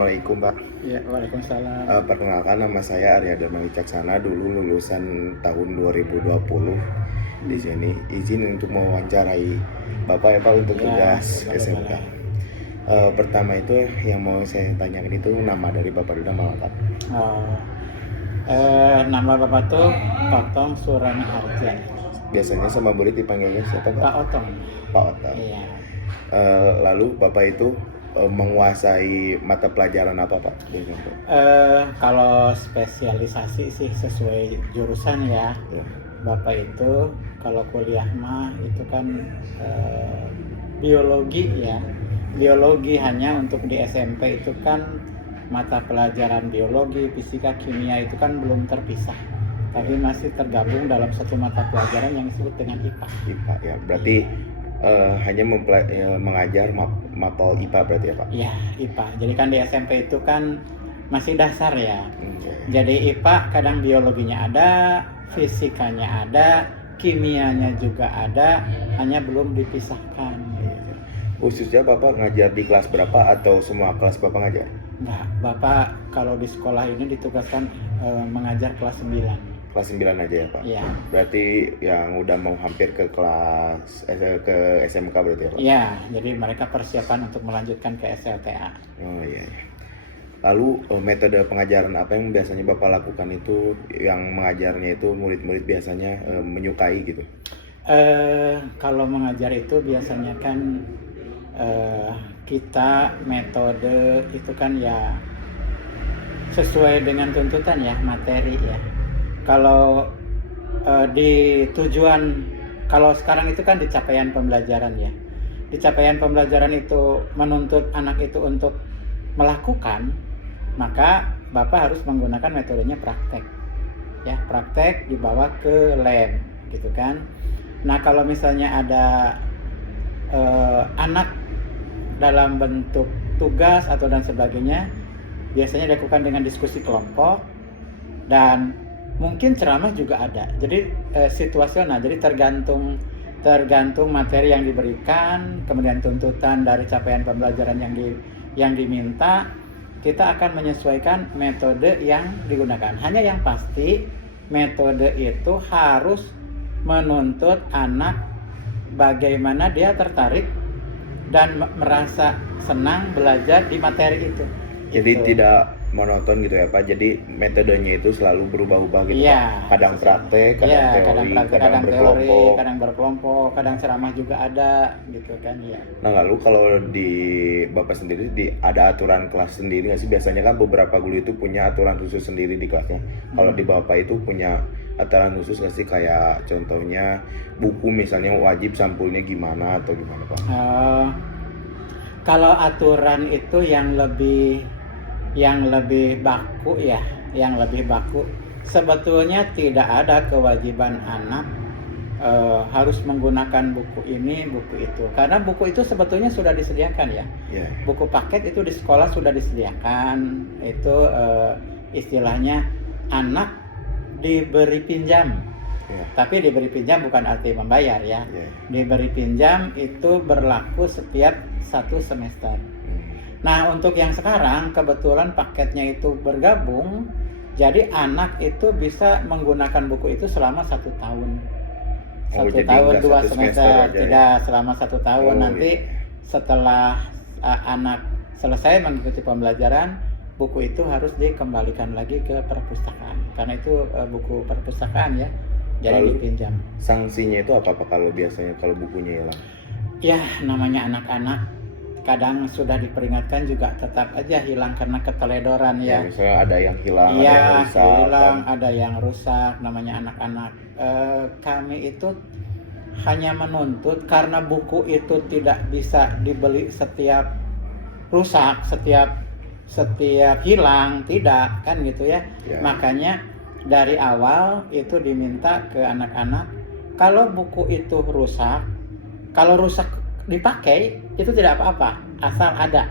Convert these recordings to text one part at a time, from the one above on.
Assalamualaikum Pak. Ya, waalaikumsalam. Perkenalkan nama saya Arya Dharma Wicaksana, dulu lulusan tahun 2020 di sini. Izin untuk mewawancarai Bapak ya Pak untuk Ya, tugas boleh, SMK. boleh. Pertama itu yang mau saya tanyakan itu nama dari Bapak dulu, nama Pak. Oh, nama Bapak tuh Otong Surana Harja. Biasanya sama murid dipanggilnya siapa Pak? Pak Otong. Pak Otong. Iya. Lalu Bapak itu menguasai mata pelajaran apa Pak? Biasanya, Pak? Kalau spesialisasi sih sesuai jurusan ya. Ya. Bapak itu kalau kuliah mah itu kan biologi ya. Biologi hanya untuk di SMP itu kan mata pelajaran biologi, fisika, kimia itu kan belum terpisah. Tapi masih tergabung dalam satu mata pelajaran yang disebut dengan IPA. IPA ya. Berarti hanya mengajar mapel IPA berarti ya Pak? Iya, IPA. Jadi kan di SMP itu kan masih dasar ya. Okay. Jadi IPA kadang biologinya ada, fisikanya ada, kimianya juga ada, hanya belum dipisahkan. Khususnya Bapak ngajar di kelas berapa atau semua kelas Bapak ngajar? Enggak, Bapak kalau di sekolah ini ditugaskan mengajar kelas 9. Kelas 9 aja ya Pak? Iya. Berarti yang udah mau hampir ke kelas ke SMK berarti ya Pak? Iya, jadi mereka persiapan untuk melanjutkan ke SLTA. Oh iya. Lalu metode pengajaran apa yang biasanya Bapak lakukan itu, yang mengajarnya itu murid-murid biasanya menyukai gitu? Kalau mengajar itu biasanya kan kita metode itu kan ya sesuai dengan tuntutan ya, materi ya. Kalau di tujuan, kalau sekarang itu kan di capaian pembelajaran ya. Di capaian pembelajaran itu menuntut anak itu untuk melakukan, maka Bapak harus menggunakan metodenya praktek. Ya, praktek dibawa ke lab gitu kan. Nah, kalau misalnya ada anak dalam bentuk tugas atau dan sebagainya, biasanya dilakukan dengan diskusi kelompok dan mungkin ceramah juga ada. Jadi situasional, jadi tergantung materi yang diberikan, kemudian tuntutan dari capaian pembelajaran yang diminta, kita akan menyesuaikan metode yang digunakan. Hanya yang pasti metode itu harus menuntut anak bagaimana dia tertarik dan merasa senang belajar di materi itu. Jadi gitu. tidak monoton gitu ya Pak. Jadi metodenya itu selalu berubah-ubah gitu Ya, Pak. Kadang praktek, kadang teori, kadang berkelompok. kadang berkelompok, kadang ceramah juga ada gitu kan ya. Nah lalu kalau di Bapak sendiri ada aturan kelas sendiri nggak sih? Biasanya kan beberapa guru itu punya aturan khusus sendiri di kelasnya. Kalau di Bapak itu punya aturan khusus nggak sih? Kayak contohnya buku misalnya wajib sampulnya gimana atau gimana Pak? Kalau aturan itu yang lebih baku ya, yang lebih baku. Sebetulnya tidak ada kewajiban anak harus menggunakan buku ini, buku itu. Karena buku itu sebetulnya sudah disediakan ya. Yeah. Buku paket itu di sekolah sudah disediakan. Itu istilahnya anak diberi pinjam. Yeah. Tapi diberi pinjam bukan arti membayar ya. Yeah. Diberi pinjam itu berlaku setiap 1 semester. Nah, untuk yang sekarang kebetulan paketnya itu bergabung, jadi anak itu bisa menggunakan buku itu selama 1 tahun. 1 tahun 2 semester, tidak selama 1 tahun. Nanti setelah anak selesai mengikuti pembelajaran, buku itu harus dikembalikan lagi ke perpustakaan. Karena itu buku perpustakaan ya, jadi dipinjam. Sanksinya itu apa kalau biasanya kalau bukunya hilang? Ya, namanya anak-anak. Kadang sudah diperingatkan juga tetap aja hilang karena keteledoran ya. Misalnya ada yang hilang, ya, ada yang rusak. Ada yang rusak, namanya anak-anak. Kami itu hanya menuntut karena buku itu tidak bisa dibeli setiap rusak, setiap hilang, tidak kan gitu ya. Makanya dari awal itu diminta ke anak-anak, kalau buku itu rusak, kalau rusak dipakai itu tidak apa-apa asal ada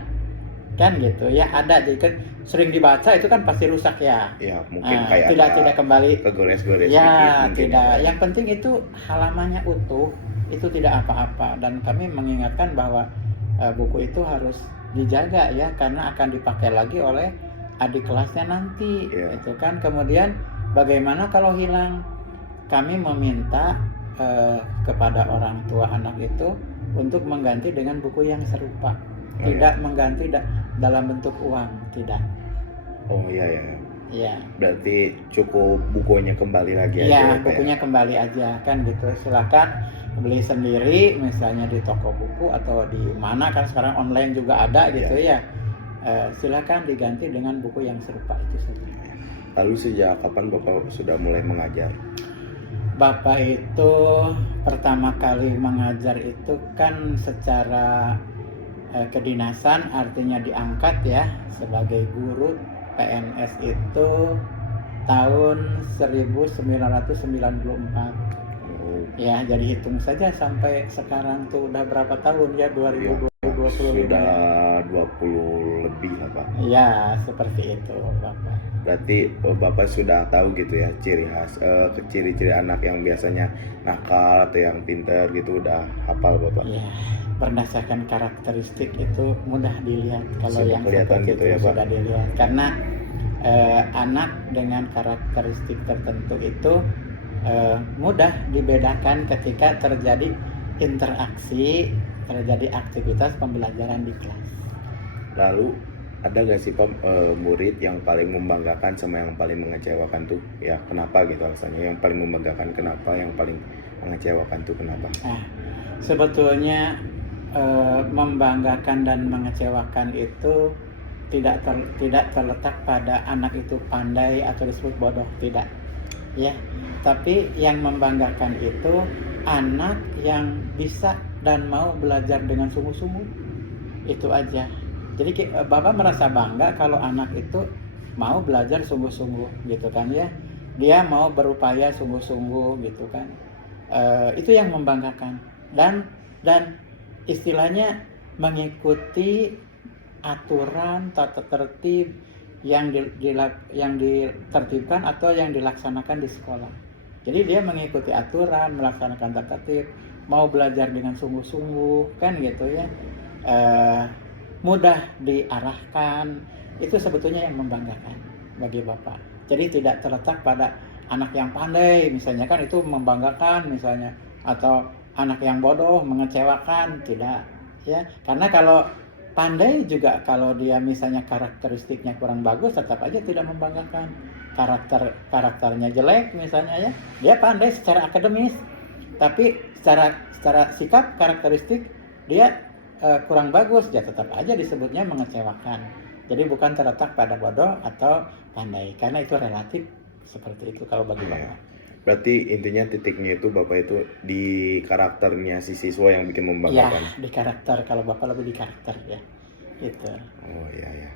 kan gitu ya, ada. Jadi kan sering dibaca itu kan pasti rusak ya. Ya mungkin kayak tidak kembali kegores-gores ya sedikit, tidak ya. Yang penting itu halamannya utuh, itu tidak apa-apa. Dan kami mengingatkan bahwa buku itu harus dijaga ya, karena akan dipakai lagi oleh adik kelasnya nanti. Itu kan. Kemudian bagaimana kalau hilang? Kami meminta kepada orang tua anak itu untuk mengganti dengan buku yang serupa. Tidak mengganti dalam bentuk uang, tidak. Oh iya ya. Iya. Berarti cukup bukunya kembali lagi aja. Iya, bukunya kembali aja kan gitu. Silakan beli sendiri, misalnya di toko buku atau di mana, kan sekarang online juga ada gitu ya. Silakan diganti dengan buku yang serupa, itu saja. Lalu sejak kapan Bapak sudah mulai mengajar? Bapak itu pertama kali mengajar itu kan secara kedinasan, artinya diangkat ya sebagai guru PNS itu tahun 1994. Ya, jadi hitung saja sampai sekarang tuh udah berapa tahun ya, 2020. Sudah 20 lebih lah Pak. Iya, seperti itu Bapak. Berarti Bapak sudah tahu gitu ya ciri khas, ciri-ciri anak yang biasanya nakal atau yang pintar gitu, udah hafal Bapak? Iya, berdasarkan karakteristik itu mudah dilihat kalau sudah yang kelihatan gitu ya Pak? Sudah dilihat, karena anak dengan karakteristik tertentu itu mudah dibedakan ketika terjadi interaksi, terjadi aktivitas pembelajaran di kelas. Lalu ada gak sih Pak murid yang paling membanggakan sama yang paling mengecewakan tuh? Ya kenapa gitu alasannya? Yang paling membanggakan kenapa? Yang paling mengecewakan tuh kenapa? Nah, sebetulnya membanggakan dan mengecewakan itu tidak terletak pada anak itu pandai atau disebut bodoh, tidak ya. Tapi yang membanggakan itu anak yang bisa dan mau belajar dengan sungguh-sungguh, itu aja. Jadi Bapak merasa bangga kalau anak itu mau belajar sungguh-sungguh gitu kan ya. Dia mau berupaya sungguh-sungguh gitu kan. Itu yang membanggakan. Dan istilahnya mengikuti aturan tata tertib yang ditertibkan atau yang dilaksanakan di sekolah. Jadi dia mengikuti aturan, melaksanakan tata tertib, mau belajar dengan sungguh-sungguh kan gitu ya. Mudah diarahkan, itu sebetulnya yang membanggakan bagi Bapak. Jadi tidak terletak pada anak yang pandai misalnya, kan itu membanggakan misalnya, atau anak yang bodoh mengecewakan, tidak ya. Karena kalau pandai juga kalau dia misalnya karakteristiknya kurang bagus, tetap aja tidak membanggakan. Karakternya jelek misalnya ya, dia pandai secara akademis, tapi secara sikap karakteristik dia kurang bagus, ya tetap aja disebutnya mengecewakan. Jadi bukan terletak pada bodoh atau pandai, karena itu relatif seperti itu kalau bagi Bapak. Berarti intinya titiknya itu Bapak itu di karakternya si siswa yang bikin membanggakan. Ya, di karakter, kalau Bapak lebih di karakter ya. Itu. Oh iya ya.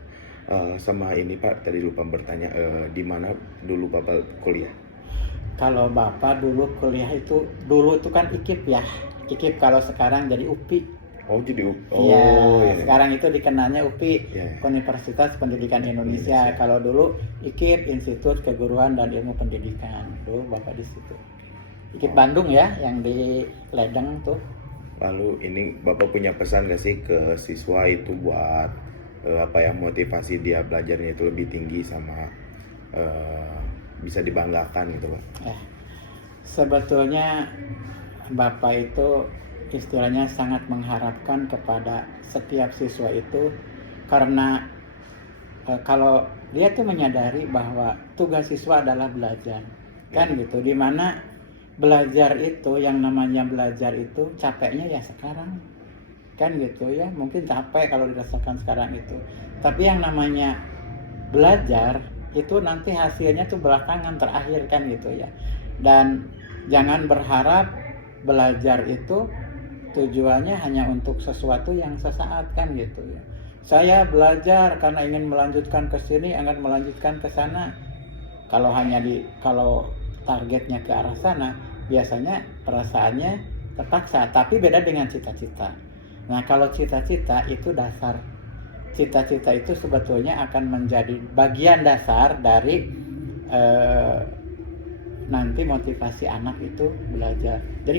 Sama ini Pak, tadi lupa bertanya, di mana dulu Bapak kuliah? Kalau Bapak dulu kuliah itu, dulu itu kan IKIP ya. IKIP kalau sekarang jadi UPI. Oh jadi UPI. Iya, sekarang itu dikenalnya UPI, Universitas Pendidikan Indonesia. Kalau dulu IKIP, Institut Keguruan dan Ilmu Pendidikan. Dulu Bapak di situ. IKIP Bandung ya, yang di Ledeng tuh. Lalu ini Bapak punya pesan gak sih ke siswa itu buat motivasi dia belajarnya itu lebih tinggi sama bisa dibanggakan gitu Pak? Sebetulnya Bapak itu istilahnya sangat mengharapkan kepada setiap siswa itu, karena kalau dia tuh menyadari bahwa tugas siswa adalah belajar kan gitu, dimana belajar itu, yang namanya belajar itu capeknya ya sekarang kan gitu ya, mungkin capek kalau dirasakan sekarang itu, tapi yang namanya belajar itu nanti hasilnya tuh belakangan, terakhir kan gitu ya. Dan jangan berharap belajar itu tujuannya hanya untuk sesuatu yang sesaat kan gitu ya. Saya belajar karena ingin melanjutkan ke sini, ingin melanjutkan ke sana. Kalau targetnya ke arah sana, biasanya perasaannya terpaksa, tapi beda dengan cita-cita. Nah, kalau cita-cita itu dasar. Cita-cita itu sebetulnya akan menjadi bagian dasar dari nanti motivasi anak itu belajar. Jadi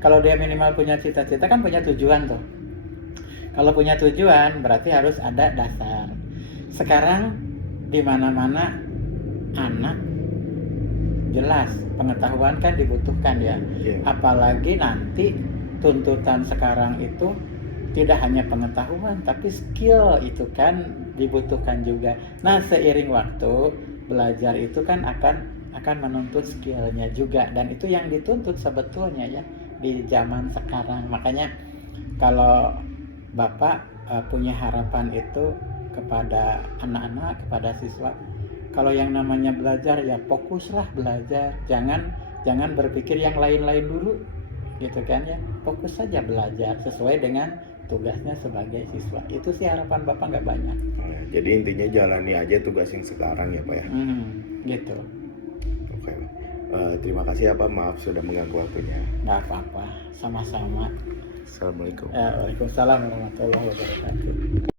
kalau dia minimal punya cita-cita, kan punya tujuan tuh. Kalau punya tujuan berarti harus ada dasar. Sekarang di mana-mana anak jelas pengetahuan kan dibutuhkan ya. Apalagi nanti tuntutan sekarang itu tidak hanya pengetahuan tapi skill itu kan dibutuhkan juga. Nah, seiring waktu belajar itu kan akan menuntut skillnya juga, dan itu yang dituntut sebetulnya ya di zaman sekarang. Makanya kalau Bapak punya harapan itu kepada anak-anak, kepada siswa, kalau yang namanya belajar ya fokuslah belajar, jangan berpikir yang lain-lain dulu gitu kan ya. Fokus saja belajar sesuai dengan tugasnya sebagai siswa. Itu sih harapan Bapak nggak banyak. Jadi intinya jalani aja tugas yang sekarang ya Pak ya. Gitu. Oke. Terima kasih ya Pak, maaf sudah mengganggu waktunya. Nggak apa-apa, sama-sama. Assalamualaikum. Waalaikumsalam warahmatullahi wabarakatuh.